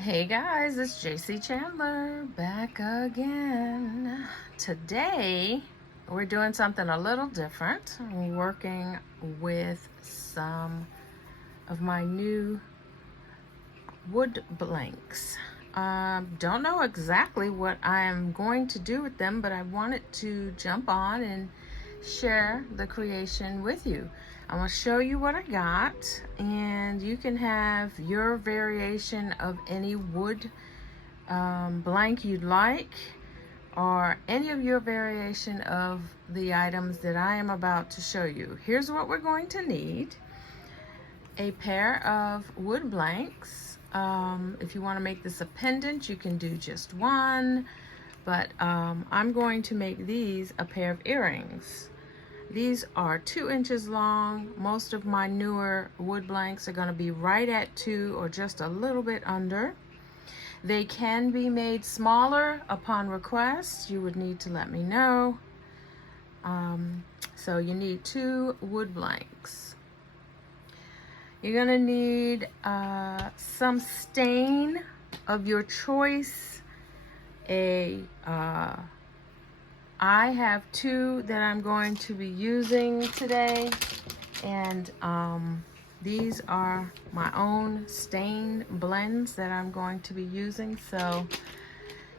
Hey guys, it's JayCee Chandler back again. Today we're doing something a little different. I'm working with some of my new wood blanks. Don't know exactly what I'm going to do with them, but I wanted to jump on and share the creation with you. I'm going to show you what I got, and you can have your variation of any wood blank you'd like, or any of your variation of the items that I am about to show you. Here's what we're going to need: a pair of wood blanks. If you want to make this a pendant, you can do just one, but I'm going to make these a pair of earrings. These are 2 inches long. Most of my newer wood blanks are going to be right at 2 or just a little bit under. They can be made smaller upon request. You would need to let me know. So you need 2 wood blanks. You're going to need some stain of your choice. I have 2 that I'm going to be using today, and these are my own stain blends that I'm going to be using. So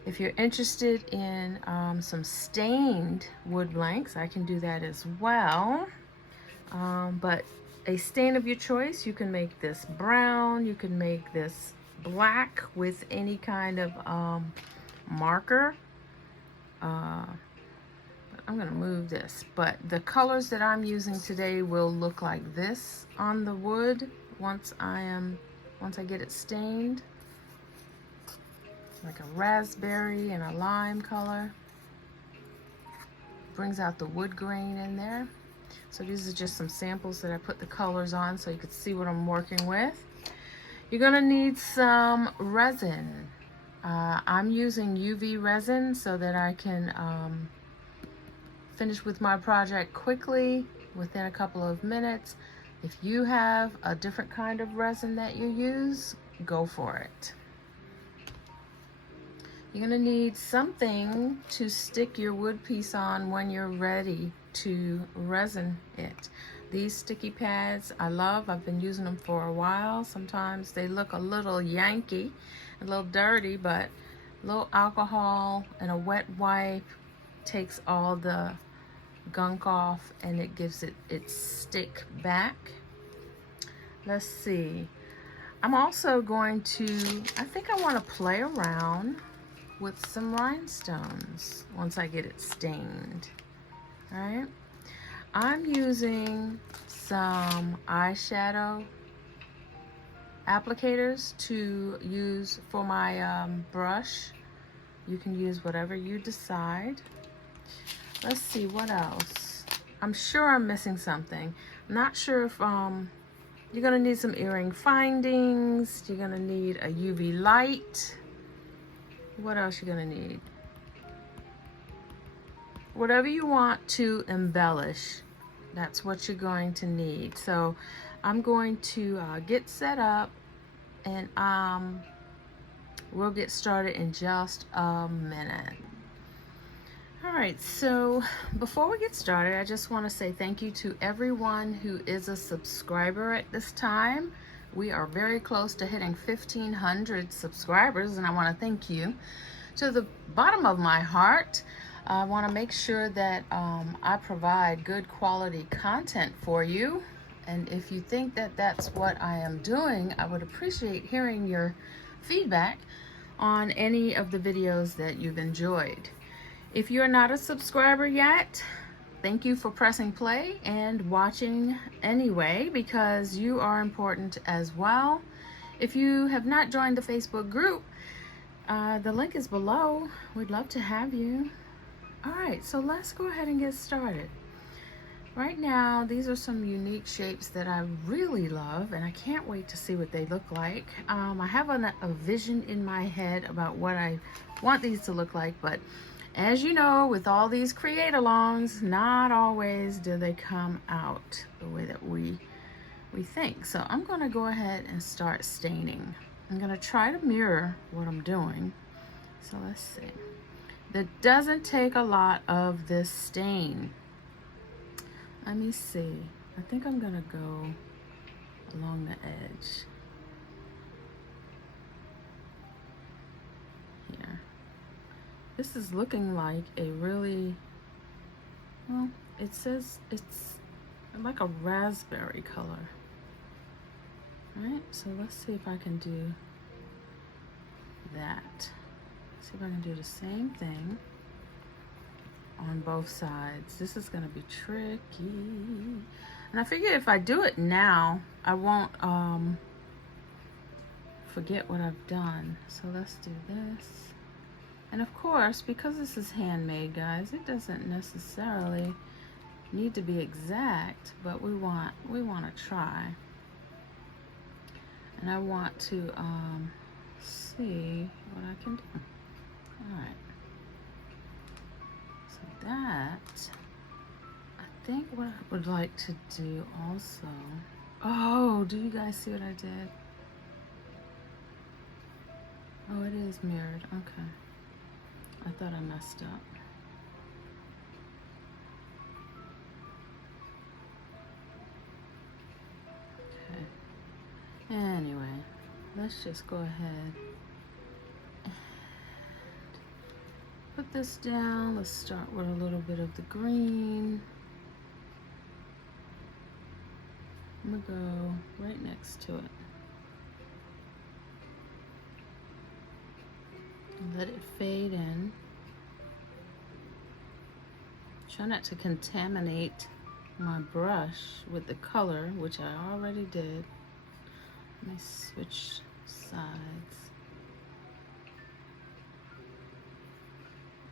if you're interested in some stained wood blanks, I can do that as well. But a stain of your choice, you can make this brown, you can make this black with any kind of marker. I'm going to move this, but the colors that I'm using today will look like this on the wood once I get it stained, like a raspberry and a lime color. Brings out the wood grain in there. So these are just some samples that I put the colors on so you can see what I'm working with. You're going to need some resin. I'm using UV resin so that I can finish with my project quickly within a couple of minutes. If you have a different kind of resin that you use, go for it. You're going to need something to stick your wood piece on when you're ready to resin it. These sticky pads I love. I've been using them for a while. Sometimes they look a little yanky, a little dirty, but a little alcohol and a wet wipe takes all the gunk off and it gives it its stick back. Let's see. I'm also going to, I think I want to play around with some rhinestones once I get it stained. All right. I'm using some eyeshadow applicators to use for my brush. You can use whatever you decide. Let's see what else. I'm sure I'm missing something. I'm not sure if you're gonna need some earring findings. You're gonna need a UV light. What else you're gonna need? Whatever you want to embellish, that's what you're going to need. So I'm going to get set up, and we'll get started in just a minute. All right, so before we get started, I just want to say thank you to everyone who is a subscriber at this time. We are very close to hitting 1,500 subscribers, and I want to thank you. To the bottom of my heart, I want to make sure that I provide good quality content for you. And if you think that that's what I am doing, I would appreciate hearing your feedback on any of the videos that you've enjoyed. If you're not a subscriber yet, thank you for pressing play and watching anyway, because you are important as well. If you have not joined the Facebook group, the link is below. We'd love to have you. All right, so let's go ahead and get started. Right now, these are some unique shapes that I really love, and I can't wait to see what they look like. I have a vision in my head about what I want these to look like, but as you know, with all these create-alongs, not always do they come out the way that we think. So I'm going to go ahead and start staining. I'm gonna try to mirror what I'm doing. So let's see. That doesn't take a lot of this stain. Let me see. I think I'm gonna go along the edge here. This is looking like a really, well, it says it's like a raspberry color. All right, so let's see if I can do that. See if I can do the same thing on both sides. This is gonna be tricky. And I figure if I do it now, I won't forget what I've done. So let's do this. And of course, because this is handmade, guys, it doesn't necessarily need to be exact, but we want to try. And I want to see what I can do. All right. So that, I think what I would like to do also. Oh, do you guys see what I did? Oh, it is mirrored. Okay. I thought I messed up. Okay. Anyway, let's just go ahead and put this down. Let's start with a little bit of the green. I'm gonna go right next to it. Let it fade in. Try not to contaminate my brush with the color, which I already did. Let me switch sides.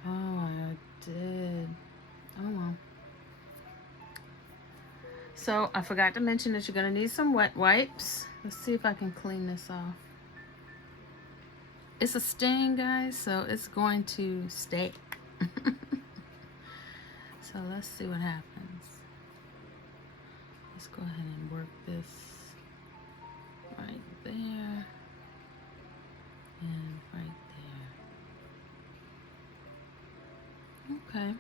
Oh, I did. Oh well. So I forgot to mention that you're gonna need some wet wipes. Let's see if I can clean this off. It's a stain, guys, so it's going to stay. So let's see what happens. Let's go ahead and work this right there and right there. Okay.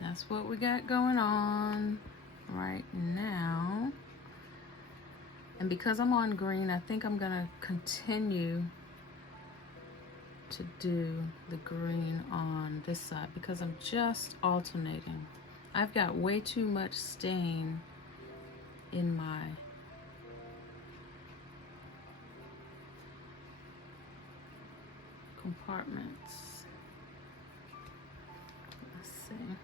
That's what we got going on right now. And because I'm on green, I think I'm gonna continue to do the green on this side because I'm just alternating. I've got way too much stain in my compartments. Let's see.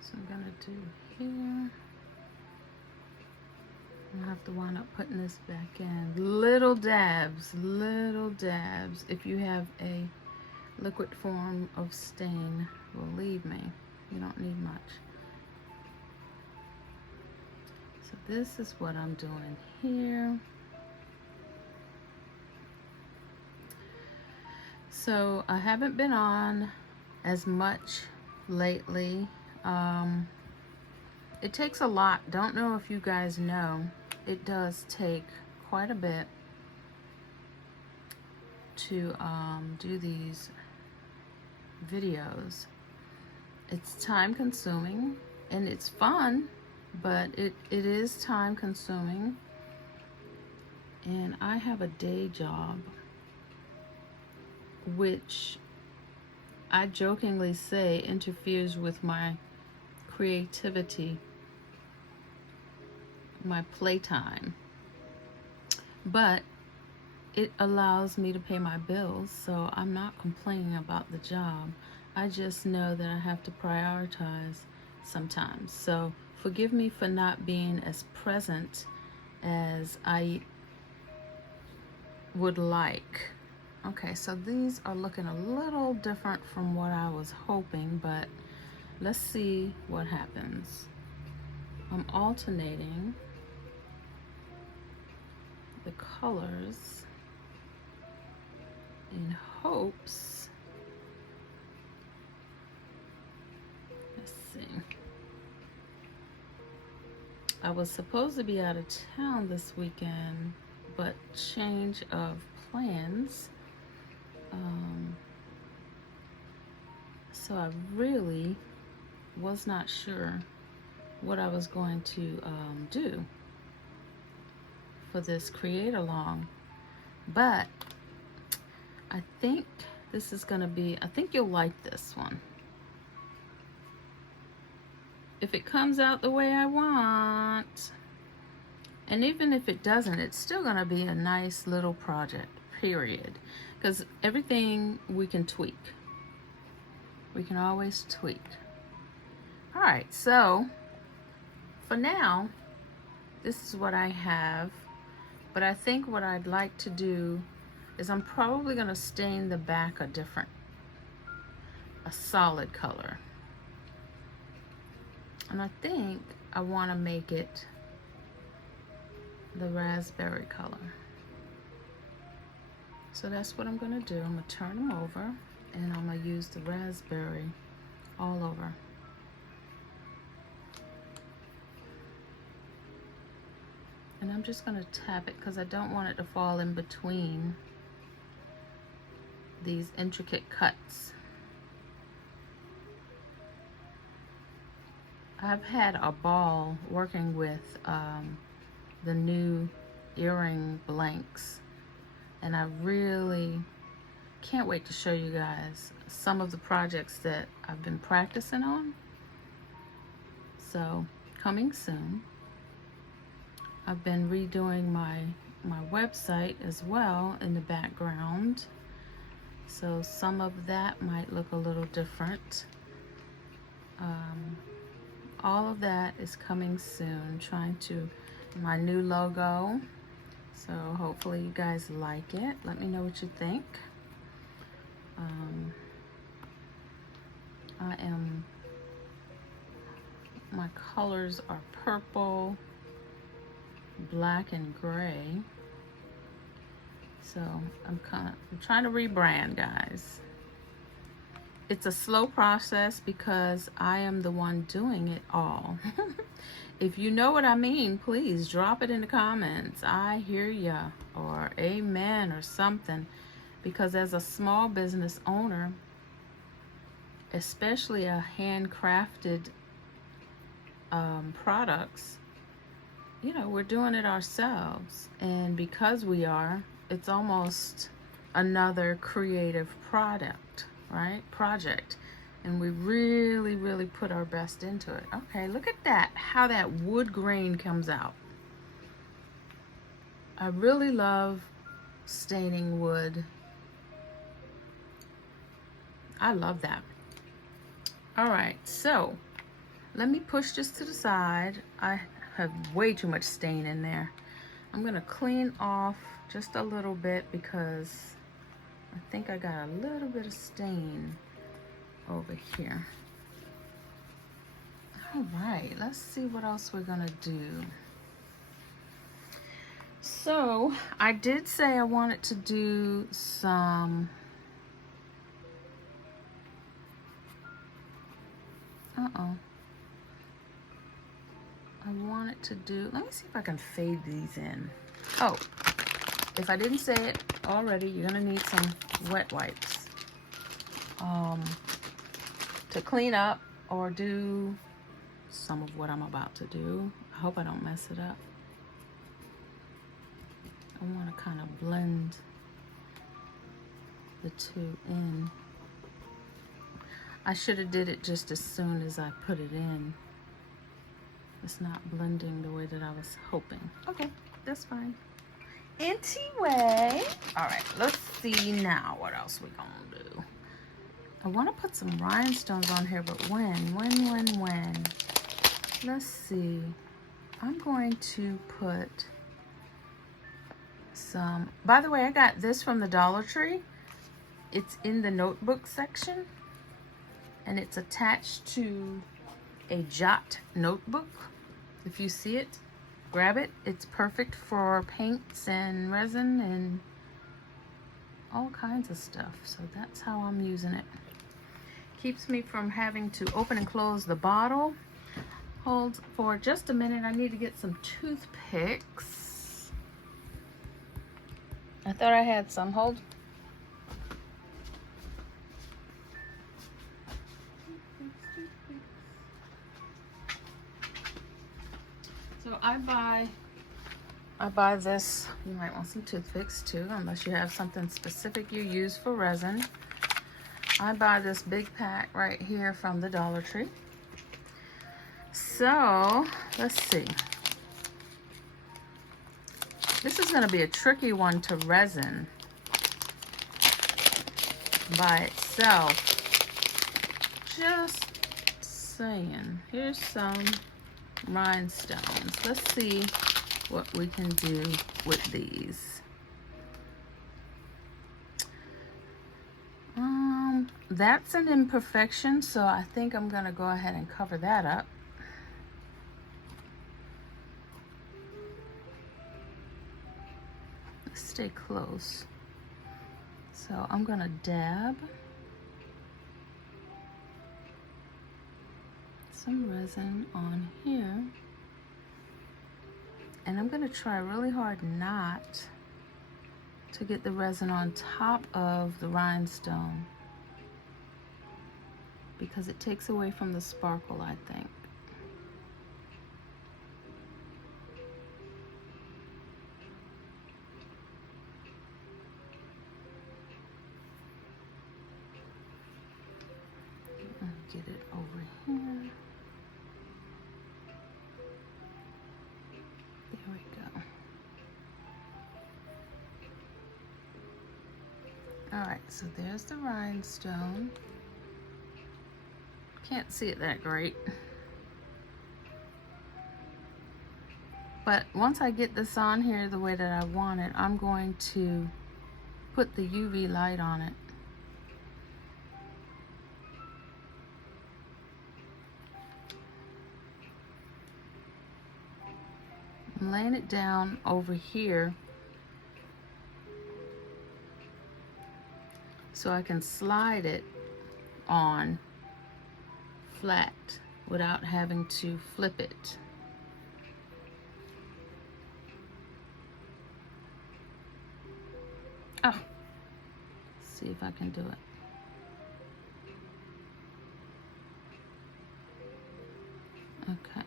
So I'm gonna do here. I have to wind up putting this back in. Little dabs, if you have a liquid form of stain, believe me, you don't need much. So this is what I'm doing here. So I haven't been on as much lately. It takes a lot. Don't know if you guys know. It does take quite a bit to do these videos. It's time consuming and it's fun, but it is time consuming. And I have a day job, which I jokingly say interferes with my creativity, my playtime, but it allows me to pay my bills, so I'm not complaining about the job. I just know that I have to prioritize sometimes. So forgive me for not being as present as I would like. Okay, so these are looking a little different from what I was hoping, but let's see what happens. I'm alternating the colors in hopes. Let's see. I was supposed to be out of town this weekend, but change of plans. So I really was not sure what I was going to do for this create along, but I think this is gonna be, I think you'll like this one. If it comes out the way I want, and even if it doesn't, it's still gonna be a nice little project, period. Because everything we can tweak. We can always tweak. All right, so for now, this is what I have. But I think what I'd like to do is I'm probably gonna stain the back a solid color. And I think I wanna make it the raspberry color. So that's what I'm gonna do. I'm gonna turn them over and I'm gonna use the raspberry all over. And I'm just gonna tap it because I don't want it to fall in between these intricate cuts. I've had a ball working with the new earring blanks, and I really can't wait to show you guys some of the projects that I've been practicing on. So coming soon. I've been redoing my website as well in the background, so some of that might look a little different. All of that is coming soon. My new logo, so hopefully you guys like it. Let me know what you think. My colors are purple, black, and gray. So I'm trying to rebrand, guys. It's a slow process because I am the one doing it all. If you know what I mean, please drop it in the comments. I hear ya, or amen, or something. Because as a small business owner, especially a handcrafted products, you know, we're doing it ourselves. And because we are, it's almost another creative project. And we really, really put our best into it. Okay, look at that, how that wood grain comes out. I really love staining wood. I love that. All right, so let me push this to the side. I have way too much stain in there. I'm gonna clean off just a little bit because I think I got a little bit of stain over here. All right, let's see what else we're gonna do. So I did say I wanted to do some let me see if I can fade these in. Oh, if I didn't say it already, you're gonna need some wet wipes to clean up or do some of what I'm about to do. I hope I don't mess it up. I want to kind of blend the two in. I should have did it just as soon as I put it in. It's not blending the way that I was hoping. Okay, that's fine. Anyway, all right, let's see now what else we're gonna do. I want to put some rhinestones on here, but when? Let's see. I'm going to put some, by the way, I got this from the Dollar Tree. It's in the notebook section, and it's attached to a Jot notebook. If you see it, grab it. It's perfect for paints and resin and all kinds of stuff. So that's how I'm using it. Keeps me from having to open and close the bottle. Hold for just a minute. I need to get some toothpicks. I thought I had some. Hold. So I buy this. You might want some toothpicks too, unless you have something specific you use for resin. I buy this big pack right here from the Dollar Tree. So let's see. This is going to be a tricky one to resin by itself. Just saying. Here's some rhinestones. Let's see what we can do with these. That's an imperfection, so I think I'm going to go ahead and cover that up. Stay close. So I'm going to dab some resin on here. And I'm going to try really hard not to get the resin on top of the rhinestone, because it takes away from the sparkle, I think. Get it over here. There we go. All right, so there's the rhinestone. Can't see it that great. But once I get this on here the way that I want it, I'm going to put the UV light on it. I'm laying it down over here so I can slide it on flat without having to flip it. Oh, see if I can do it. Okay.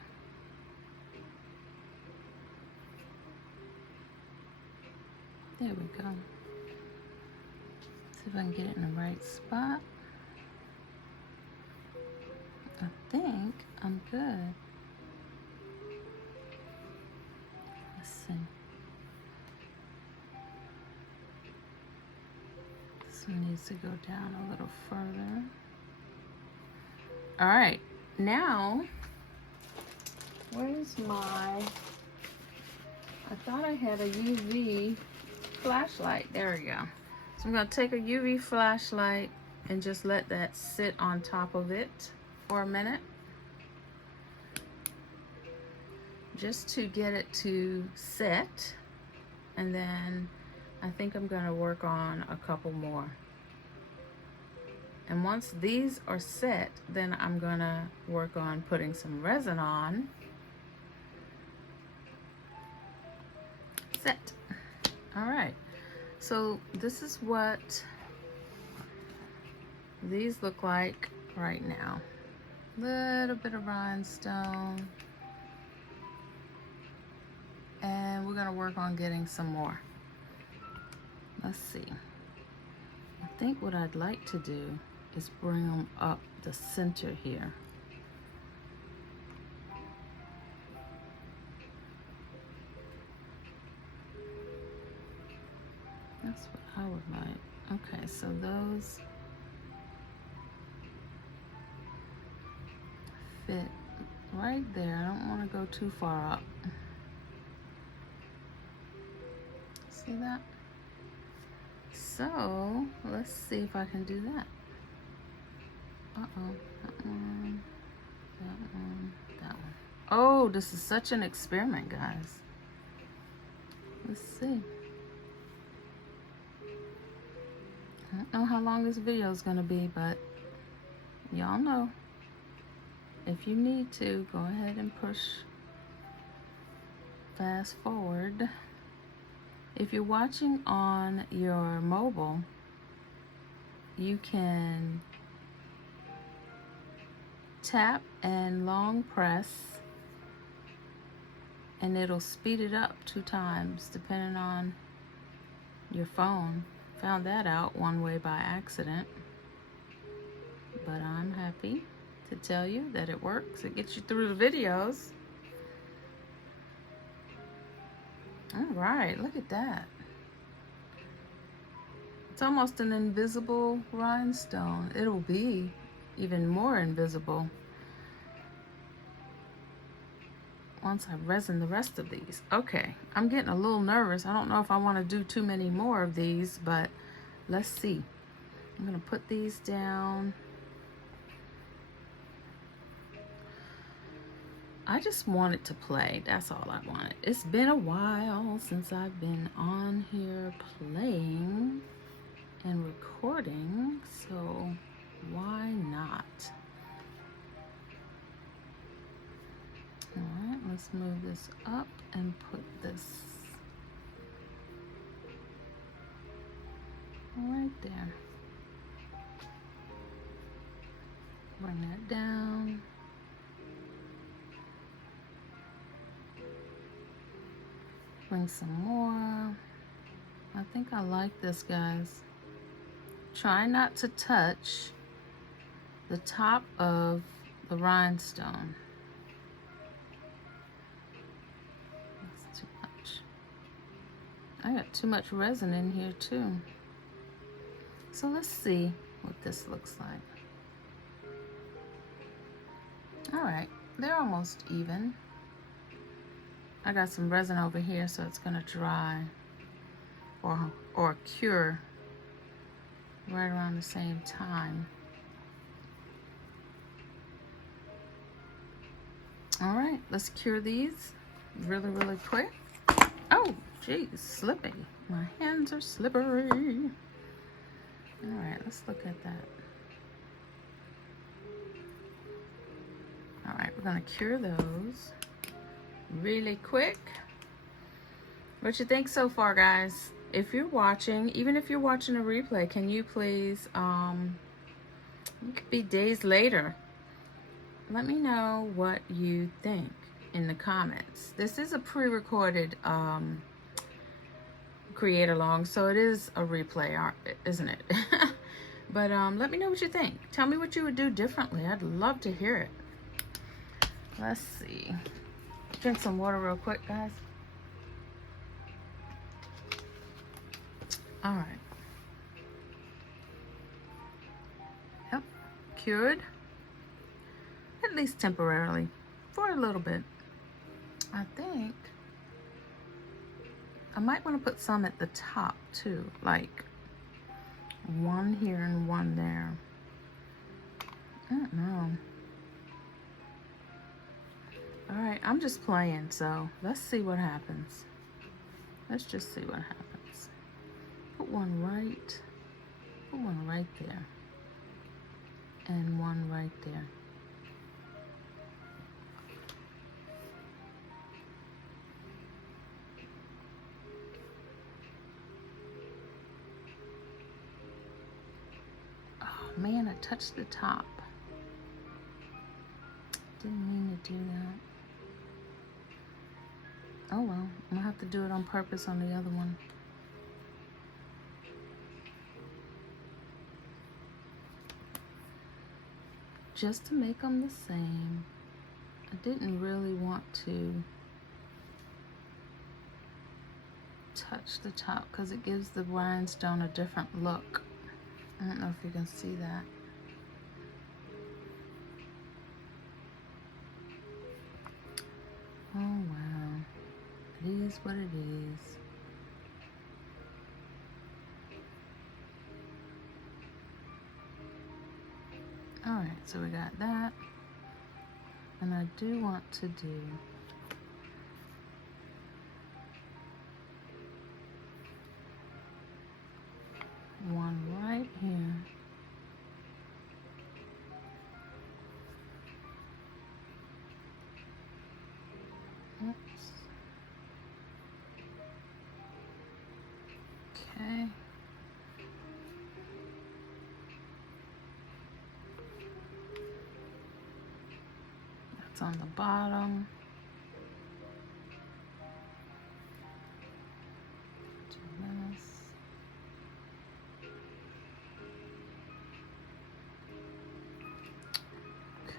There we go. See if I can get it in the right spot. I think I'm good. Let's see. This one needs to go down a little further. All right, now, where's my, I thought I had a UV flashlight. There we go. So I'm gonna take a UV flashlight and just let that sit on top of it for a minute, just to get it to set, and then I think I'm gonna work on a couple more. And once these are set, then I'm gonna work on putting some resin on. Set. All right, so this is what these look like right now. Little bit of rhinestone, and we're gonna work on getting some more. Let's see. I think what I'd like to do is bring them up the center here. That's what I would like. Okay, so those fit right there. I don't want to go too far up. See that? So let's see if I can do that. Uh-oh, that one, that one, that one. Oh, this is such an experiment, guys. Let's see. I don't know how long this video is gonna be, but y'all know. if you need to, go ahead and push fast forward. If you're watching on your mobile, you can tap and long press, and it'll speed it up 2 times depending on your phone. Found that out one way by accident, but I'm happy to tell you that it works. It gets you through the videos. All right, look at that. It's almost an invisible rhinestone. It'll be even more invisible once I resin the rest of these. Okay, I'm getting a little nervous. I don't know if I want to do too many more of these, but let's see. I'm gonna put these down. I just wanted to play. That's all I wanted. It's been a while since I've been on here playing and recording, so why not? All right, let's move this up and put this right there. Bring that down. Bring some more. I think I like this, guys. Try not to touch the top of the rhinestone. That's too much. I got too much resin in here too. So let's see what this looks like. All right, they're almost even. I got some resin over here, so it's gonna dry or cure right around the same time. All right, let's cure these really, really quick. Oh, geez, slippy. My hands are slippery. All right, let's look at that. All right, we're gonna cure those really quick. What you think so far, guys? If you're watching, even if you're watching a replay, can you please, it could be days later, let me know what you think in the comments. This is a pre-recorded create along, so it is a replay, isn't it? But let me know what you think. Tell me what you would do differently. I'd love to hear it. Let's see. Drink some water real quick, guys. All right. Yep, cured. At least temporarily, for a little bit. I think I might want to put some at the top too, like one here and one there. I don't know. All right, I'm just playing, so let's see what happens. Let's just see what happens. Put one right there, and one right there. Oh man, I touched the top. Didn't mean to do that. Oh well, I'm gonna have to do it on purpose on the other one. Just to make them the same. I didn't really want to touch the top because it gives the rhinestone a different look. I don't know if you can see that. Oh wow, it is what it is. All right, so we got that, and I do want to do one right here Okay. That's on the bottom. Do this. Okay.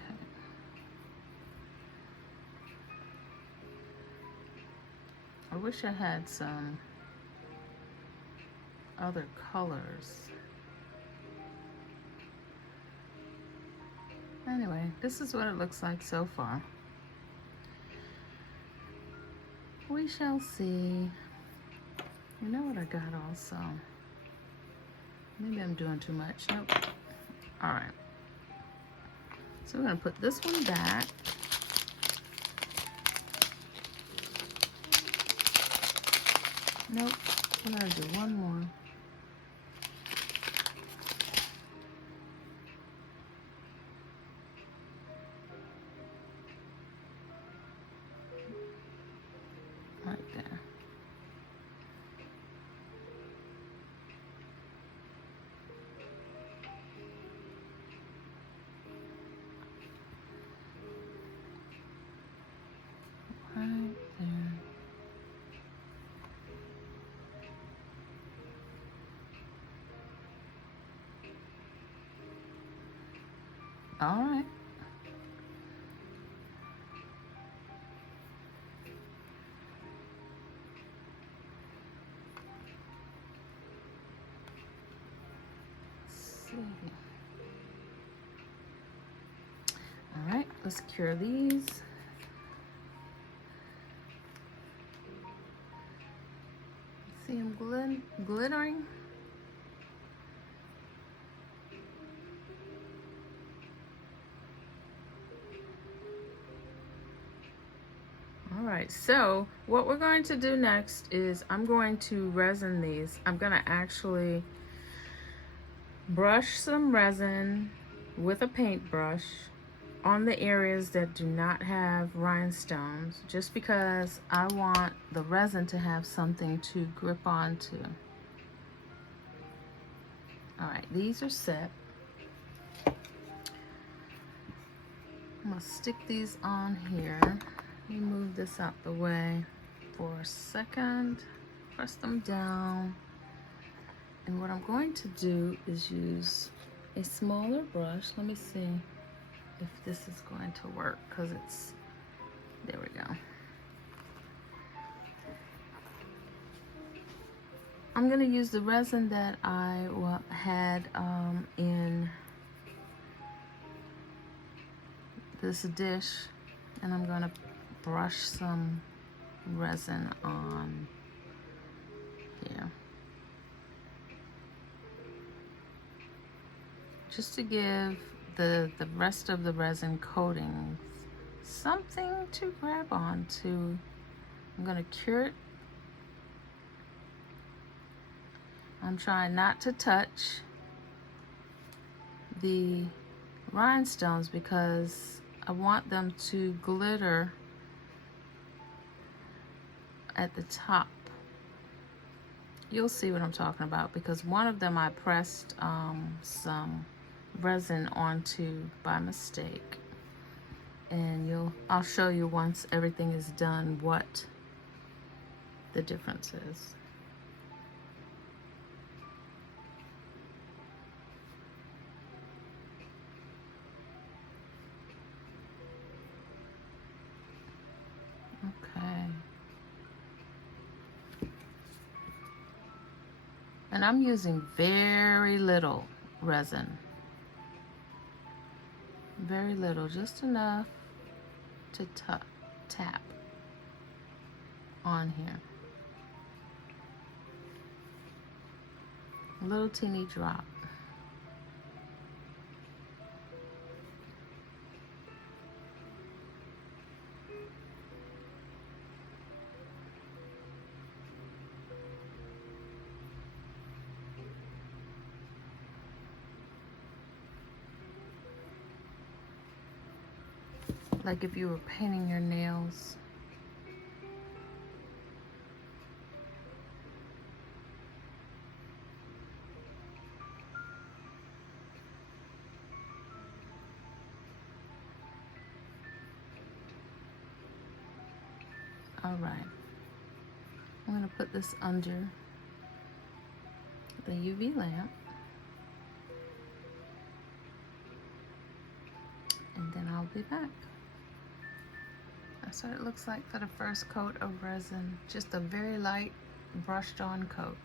I wish I had some other colors. Anyway, this is what it looks like so far. We shall see. You know what I got also? Maybe I'm doing too much. Nope. All right. So we're going to put this one back. Nope. We're going to do one more. Right there. Right there. All right. Let's see. All right, let's cure these. See them glittering? All right, so what we're going to do next is I'm going to resin these. I'm going to actually brush some resin with a paintbrush on the areas that do not have rhinestones, just because I want the resin to have something to grip onto. All right, these are set. I'm gonna stick these on here. Let me move this out the way for a second. Press them down. And what I'm going to do is use a smaller brush. Let me see if this is going to work, because it's, there we go. I'm going to use the resin that I had in this dish, and I'm going to brush some resin on here, just to give the rest of the resin coating something to grab onto. I'm going to cure it. I'm trying not to touch the rhinestones because I want them to glitter at the top. You'll see what I'm talking about, because one of them I pressed some resin onto by mistake, and I'll show you once everything is done what the difference is. Okay. And I'm using very little resin. Very little, just enough to tap on here. A little teeny drop. Like if you were painting your nails. Alright, I'm going to put this under the UV lamp, and then I'll be back. That's what it looks like for the first coat of resin. Just a very light brushed on coat.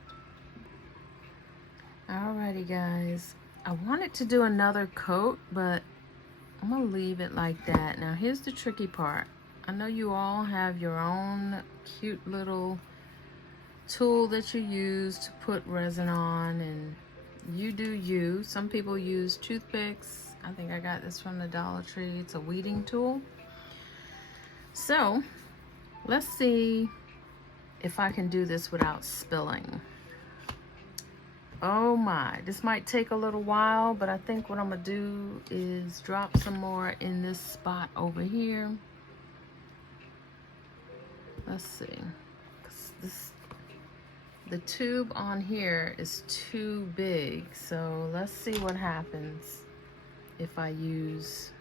Alrighty guys, I wanted to do another coat, but I'm gonna leave it like that. Now here's the tricky part. I know you all have your own cute little tool that you use to put resin on, and you do you. Some people use toothpicks. I think I got this from the Dollar Tree. It's a weeding tool. So let's see if I can do this without spilling. Oh my, this might take a little while, but I think what I'm gonna do is drop some more in this spot over here. Let's see, 'cause the tube on here is too big, so let's see what happens if I use.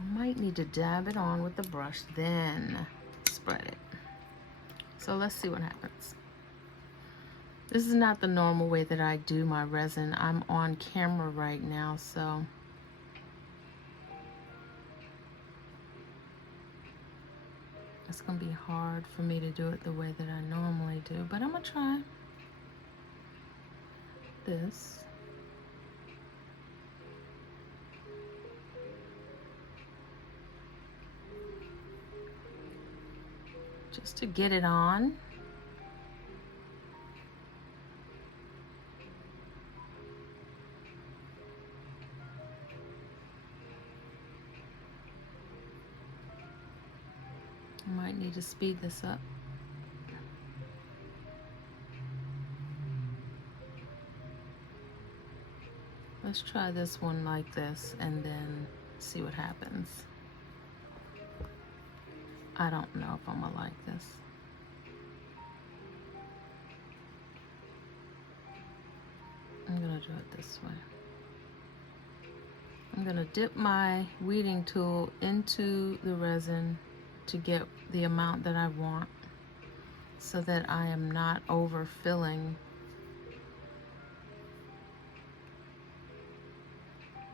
I might need to dab it on with the brush, then spread it. So let's see what happens. This is not the normal way that I do my resin. I'm on camera right now, so it's gonna be hard for me to do it the way that I normally do, but I'm gonna try this. Just to get it on. I might need to speed this up. Let's try this one like this and then see what happens. I don't know if I'm gonna like this. I'm gonna do it this way. I'm gonna dip my weeding tool into the resin to get the amount that I want so that I am not overfilling.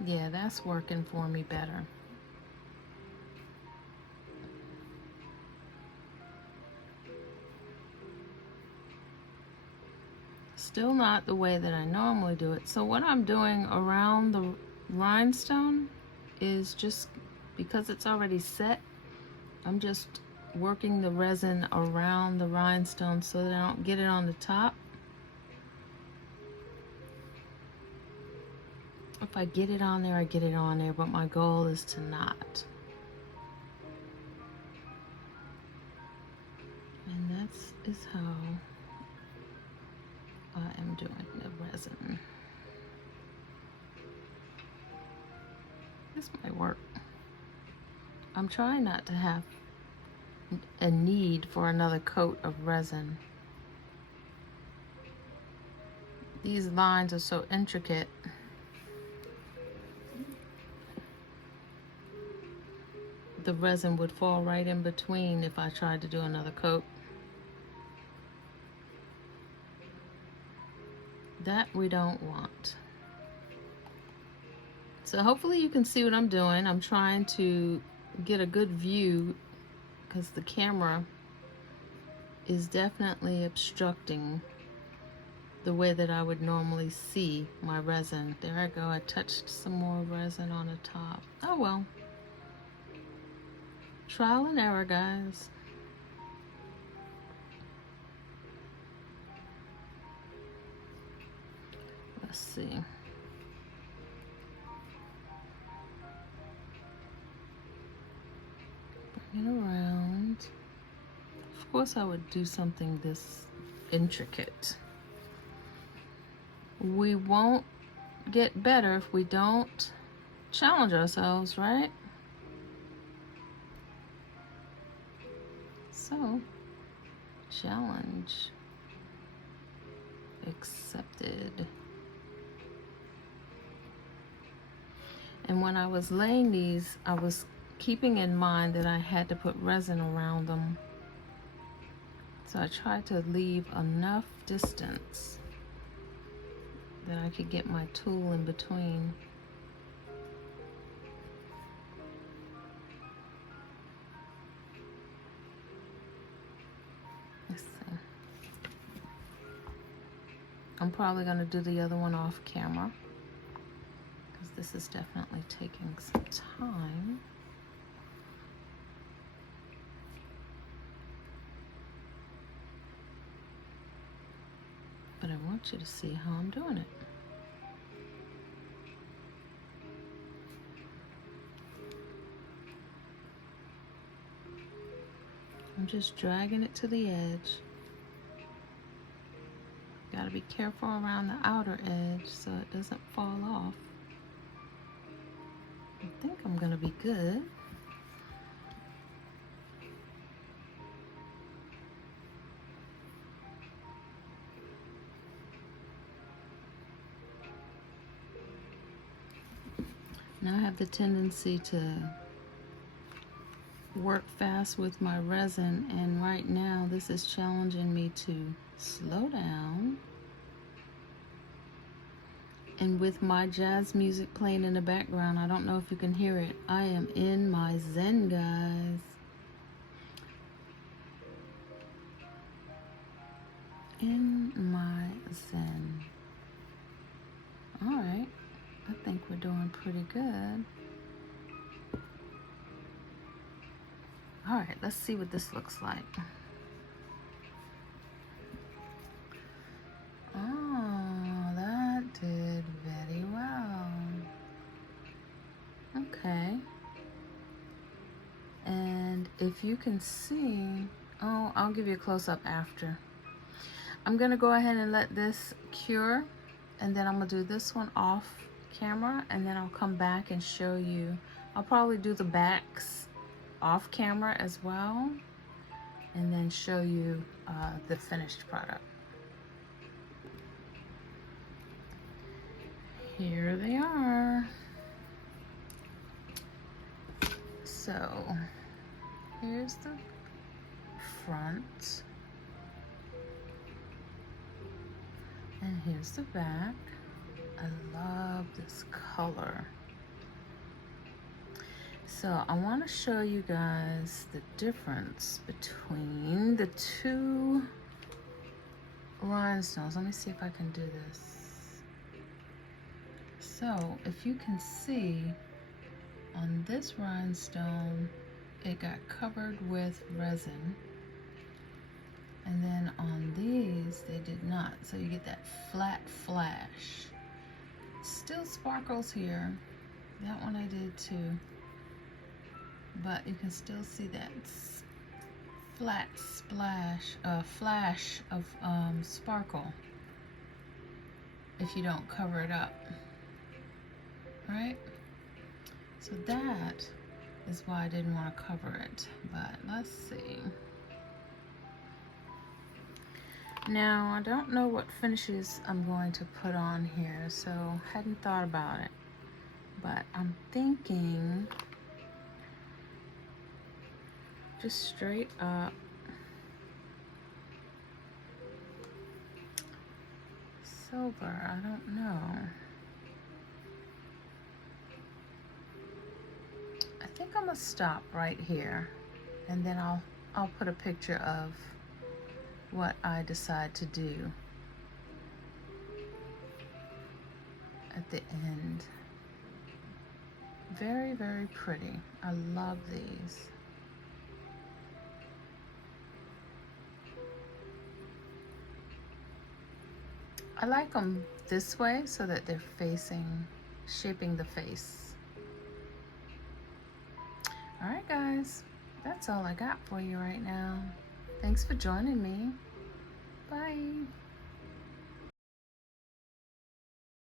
Yeah, that's working for me better. Still not the way that I normally do it. So what I'm doing around the rhinestone is just, because it's already set, I'm just working the resin around the rhinestone so that I don't get it on the top. If I get it on there, I get it on there, but my goal is to not. And that is how I am doing the resin. This might work. I'm trying not to have a need for another coat of resin. These lines are so intricate. The resin would fall right in between if I tried to do another coat. That we don't want. So hopefully you can see what I'm doing. I'm trying to get a good view because the camera is definitely obstructing the way that I would normally see my resin. There I go, I touched some more resin on the top. Oh well. Trial and error, guys. Let's see. Bring it around. Of course I would do something this intricate. We won't get better if we don't challenge ourselves, right? So, challenge accepted. And when I was laying these, I was keeping in mind that I had to put resin around them. So I tried to leave enough distance that I could get my tool in between. Let's see. I'm probably going to do the other one off camera, because this is definitely taking some time. But I want you to see how I'm doing it. I'm just dragging it to the edge. Gotta be careful around the outer edge so it doesn't fall off. I think I'm gonna be good. Now I have the tendency to work fast with my resin, and right now this is challenging me to slow down. And with my jazz music playing in the background, I don't know if you can hear it, I am in my zen, guys. In my zen. All right, I think we're doing pretty good. All right, let's see what this looks like. Oh, that did very well. Okay. And if you can see, oh, I'll give you a close-up after. I'm gonna go ahead and let this cure, and then I'm gonna do this one off camera, and then I'll come back and show you. I'll probably do the backs off camera as well, and then show you the finished product. Here they are. So here's the front, and here's the back. I love this color. So I want to show you guys the difference between the two rhinestones. Let me see if I can do this. So if you can see, on this rhinestone, it got covered with resin. And then on these, they did not. So you get that flat flash. Still sparkles here. That one I did too. But you can still see that flat flash of sparkle if you don't cover it up, right? So that is why I didn't want to cover it, but let's see. Now, I don't know what finishes I'm going to put on here, so hadn't thought about it, but I'm thinking just straight up silver. I don't know. I think I'm gonna stop right here, and then I'll put a picture of what I decide to do at the end. Very, very pretty. I love these. I like them this way so that they're shaping the face. All right, guys, that's all I got for you right now. Thanks for joining me. Bye.